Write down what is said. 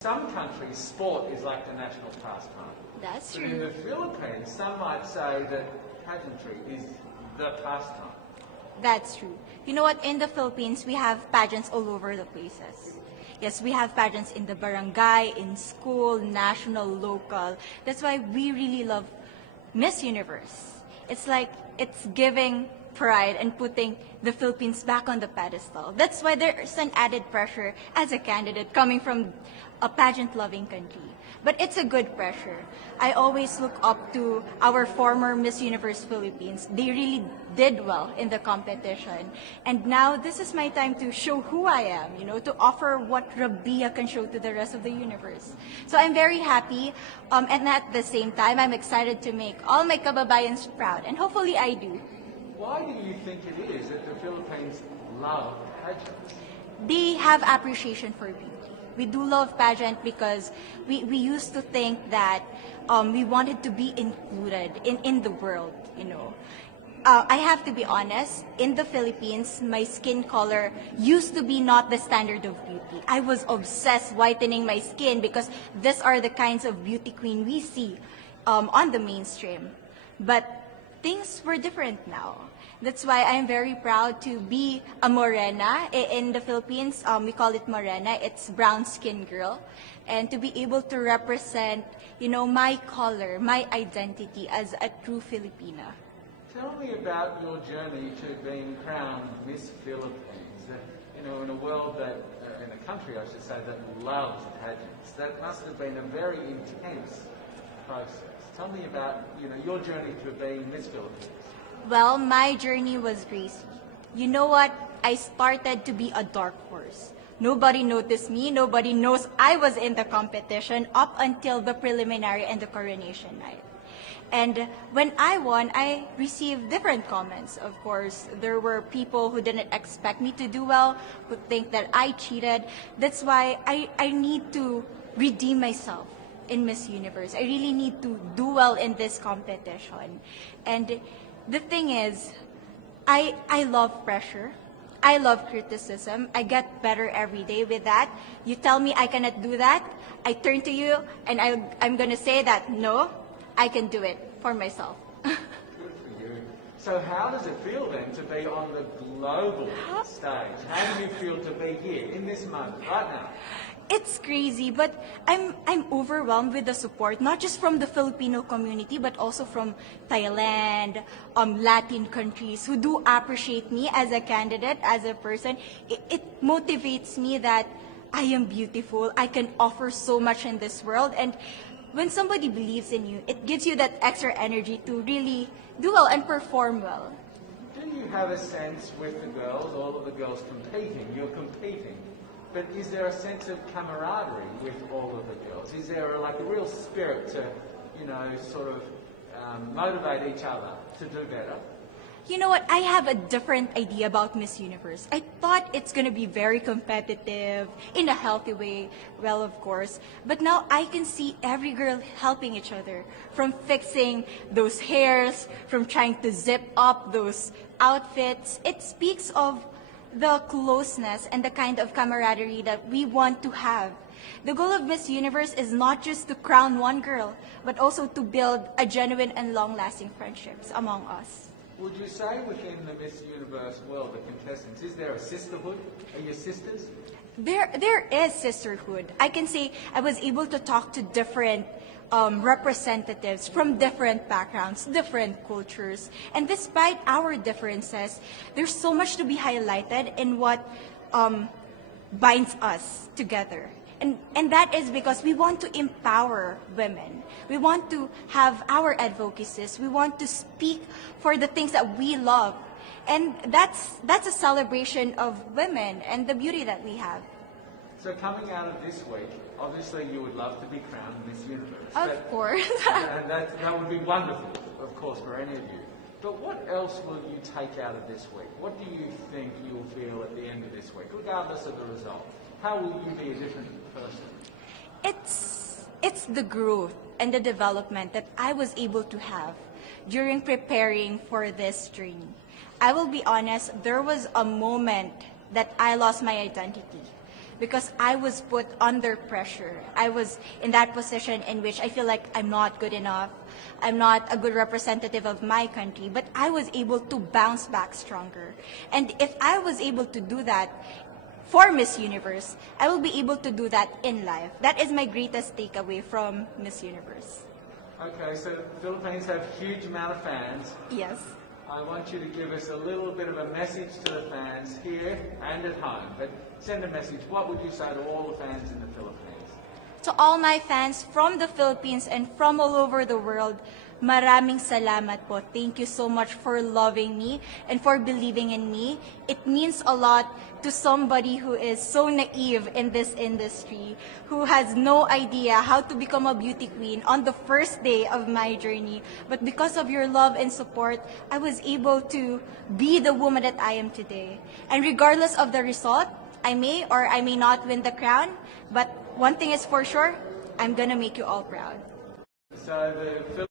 Some countries, sport is like the national pastime. That's But in true. the Philippines, some might say that pageantry is the pastime. That's true. You know what? In the Philippines, we have pageants all over the places. Yes, we have pageants in the barangay, in school, national, local. That's why we really love Miss Universe. It's like it's giving pride and putting the Philippines back on the pedestal. That's why there's an added pressure as a candidate coming from a pageant-loving country. But it's a good pressure. I always look up to our former Miss Universe Philippines. They really did well in the competition. And now this is my time to show who I am, to offer what rabiya can show to the rest of the universe. So I'm very happy, and at the same time, I'm excited to make all my kababayans proud, and hopefully I do. Why do you think it is that the Philippines love pageants? They have appreciation for beauty. We do love pageant because we used to think that we wanted to be included in the world. I have to be honest, in the Philippines, my skin color used to be not the standard of beauty. I was obsessed whitening my skin because these are the kinds of beauty queen we see on the mainstream. But things were different now. That's why I'm very proud to be a morena. In the Philippines, we call it morena. It's brown skin girl. And to be able to represent, my color, my identity as a true Filipina. Tell me about your journey to being crowned Miss Philippines. In a world that, in a country I should say, that loves pageants. That must have been a very intense process. Tell me about, your journey to being Miss Philippines. Well, my journey was crazy. You know what? I started to be a dark horse. Nobody noticed me. Nobody knows I was in the competition up until the preliminary and the coronation night. And when I won, I received different comments. Of course, there were people who didn't expect me to do well, who think that I cheated. That's why I need to redeem myself in Miss Universe. I really need to do well in this competition. And the thing is, I love pressure. I love criticism. I get better every day with that. You tell me I cannot do that, I turn to you and I'm going to say that, no, I can do it for myself. Good for you. So how does it feel then to be on the global stage? How do you feel to be here in this moment, right now? It's crazy, but I'm overwhelmed with the support, not just from the Filipino community, but also from Thailand, Latin countries who do appreciate me as a candidate, as a person. It motivates me that I am beautiful, I can offer so much in this world, and when somebody believes in you, it gives you that extra energy to really do well and perform well. Do you have a sense with the girls, all of the girls competing, you're competing, but is there a sense of camaraderie with all of the girls? Is there a real spirit to, sort of motivate each other to do better? You know what? I have a different idea about Miss Universe. I thought it's going to be very competitive, in a healthy way, well, of course. But now I can see every girl helping each other, from fixing those hairs, from trying to zip up those outfits. It speaks of the closeness and the kind of camaraderie that we want to have. The goal of Miss Universe is not just to crown one girl, but also to build a genuine and long-lasting friendships among us. Would you say within the Miss Universe world, the contestants, is there a sisterhood? Are you sisters? There is sisterhood. I can say I was able to talk to different representatives from different backgrounds, different cultures. And despite our differences, there's so much to be highlighted in what binds us together. And that is because we want to empower women. We want to have our advocacies. We want to speak for the things that we love. And that's a celebration of women and the beauty that we have. So coming out of this week, obviously you would love to be crowned Miss Universe. Of course. And that would be wonderful, of course, for any of you. But what else will you take out of this week? What do you think you'll feel at the end of this week, regardless of the result? How will you be a different person? It's the growth and the development that I was able to have during preparing for this journey. I will be honest, there was a moment that I lost my identity. because I was put under pressure. I was in that position in which I feel like I'm not good enough. I'm not a good representative of my country, but I was able to bounce back stronger. And if I was able to do that for Miss Universe, I will be able to do that in life. That is my greatest takeaway from Miss Universe. Okay, so the Philippines have a huge amount of fans. Yes. I want you to give us a little bit of a message to the fans here and at home. But send a message. What would you say to all the fans in the Philippines? To all my fans from the Philippines and from all over the world, maraming salamat po. Thank you so much for loving me and for believing in me. It means a lot to somebody who is so naive in this industry, who has no idea how to become a beauty queen on the first day of my journey. But because of your love and support, I was able to be the woman that I am today. And regardless of the result, I may or I may not win the crown, but one thing is for sure, I'm gonna make you all proud. So the